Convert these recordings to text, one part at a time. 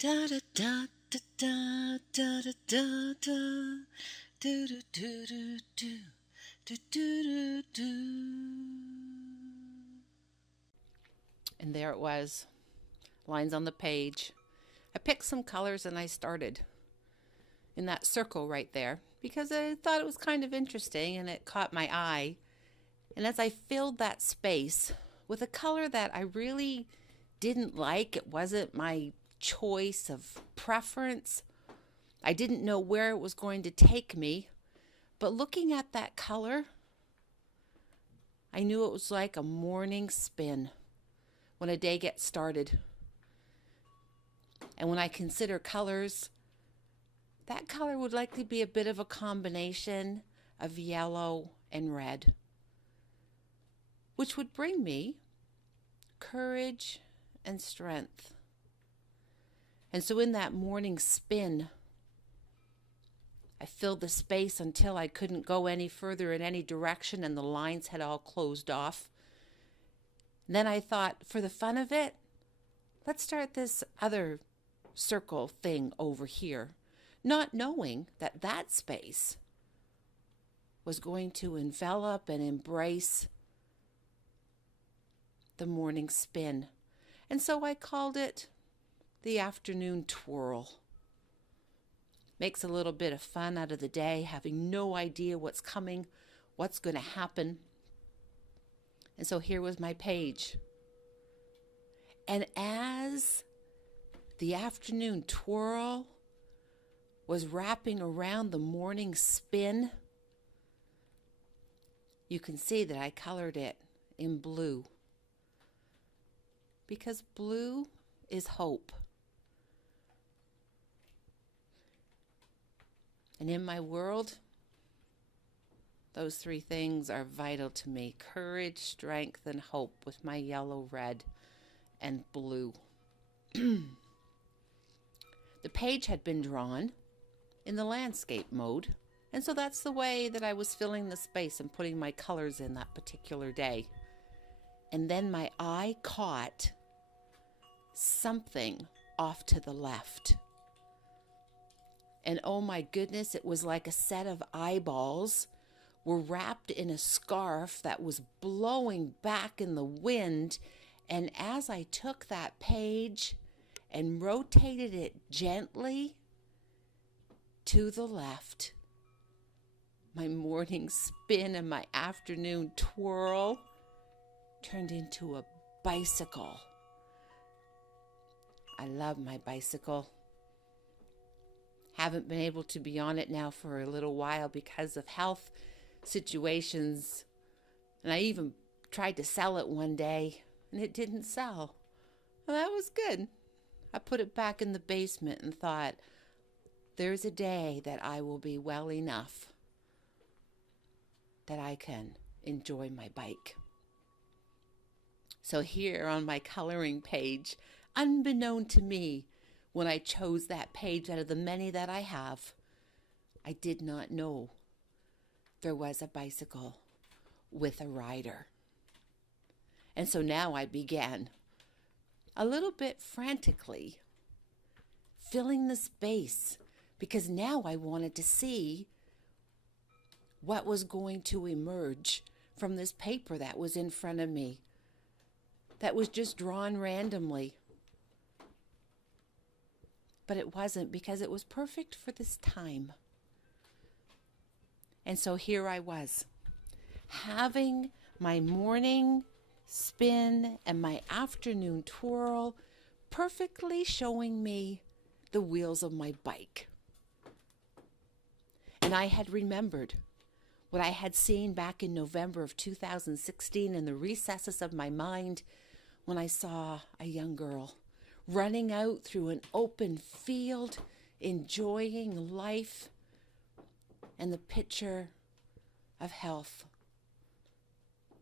Da da da da da da da da da do do do do do do do do. And there it was, lines on the page. I picked some colors and I started in that circle right there because I thought it was kind of interesting and it caught my eye. And as I filled that space with a color that I really didn't like, it wasn't my choice of preference. I didn't know where it was going to take me, but looking at that color, I knew it was like a morning spin when a day gets started. And when I consider colors, that color would likely be a bit of a combination of yellow and red, which would bring me courage and strength. And so in that morning spin, I filled the space until I couldn't go any further in any direction and the lines had all closed off. And then I thought, for the fun of it, let's start this other circle thing over here, not knowing that that space was going to envelop and embrace the morning spin. And so I called it the afternoon twirl. Makes a little bit of fun out of the day, having no idea what's coming, what's going to happen. And so here was my page. And as the afternoon twirl was wrapping around the morning spin, you can see that I colored it in blue. Because blue is hope. And in my world, those three things are vital to me: courage, strength, and hope, with my yellow, red, and blue. The page had been drawn in the landscape mode, and so that's the way that I was filling the space and putting my colors in that particular day. And then my eye caught something off to the left. And oh my goodness, it was like a set of eyeballs were wrapped in a scarf that was blowing back in the wind. And as I took that page and rotated it gently to the left, my morning spin and my afternoon twirl turned into a bicycle. I love my bicycle. Haven't been able to be on it now for a little while because of health situations. And I even tried to sell it one day and it didn't sell. Well, that was good. I put it back in the basement and thought, there's a day that I will be well enough that I can enjoy my bike. So here on my coloring page, unbeknown to me, when I chose that page out of the many that I have, I did not know there was a bicycle with a rider. And so now I began, a little bit frantically, filling the space, because now I wanted to see what was going to emerge from this paper that was in front of me, that was just drawn randomly. But it wasn't, because it was perfect for this time. And so here I was, having my morning spin and my afternoon twirl perfectly showing me the wheels of my bike. And I had remembered what I had seen back in November of 2016 in the recesses of my mind when I saw a young girl running out through an open field, enjoying life, and the picture of health.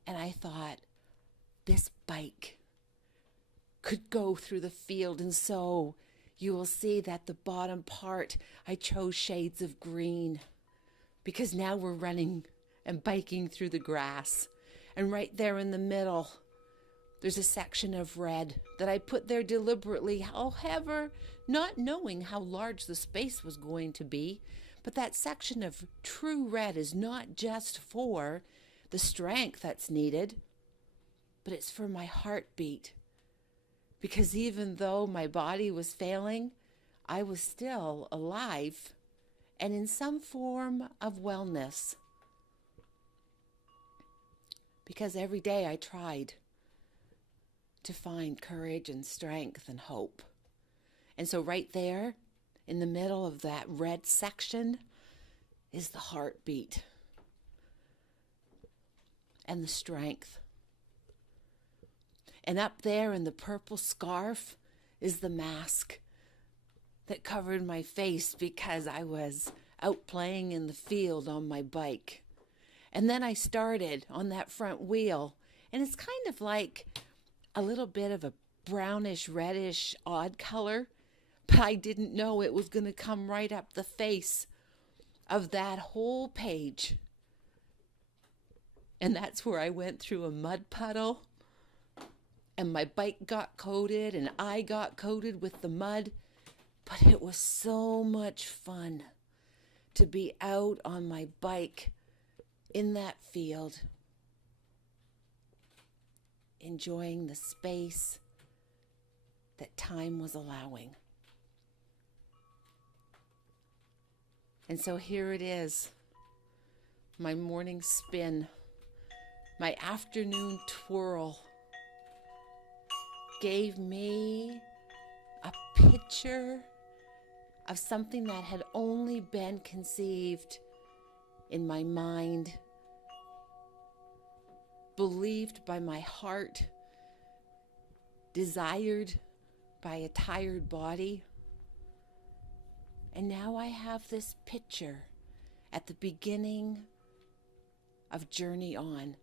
And I thought, this bike could go through the field, and so you will see that the bottom part, I chose shades of green, because now we're running and biking through the grass. And right there in the middle, There's a section of red that I put there deliberately, however, not knowing how large the space was going to be. But that section of true red is not just for the strength that's needed, but it's for my heartbeat. Because even though my body was failing, I was still alive and in some form of wellness. Because every day I tried to find courage and strength and hope. And so right there in the middle of that red section is the heartbeat and the strength. And up there in the purple scarf is the mask that covered my face because I was out playing in the field on my bike. And then I started on that front wheel, and it's kind of like a little bit of a brownish, reddish, odd color, but I didn't know it was going to come right up the face of that whole page. And that's where I went through a mud puddle, and my bike got coated, and I got coated with the mud, but it was so much fun to be out on my bike in that field, enjoying the space that time was allowing. And so here it is, my morning spin, my afternoon twirl gave me a picture of something that had only been conceived in my mind, believed by my heart, desired by a tired body. And now I have this picture at the beginning of Journey On.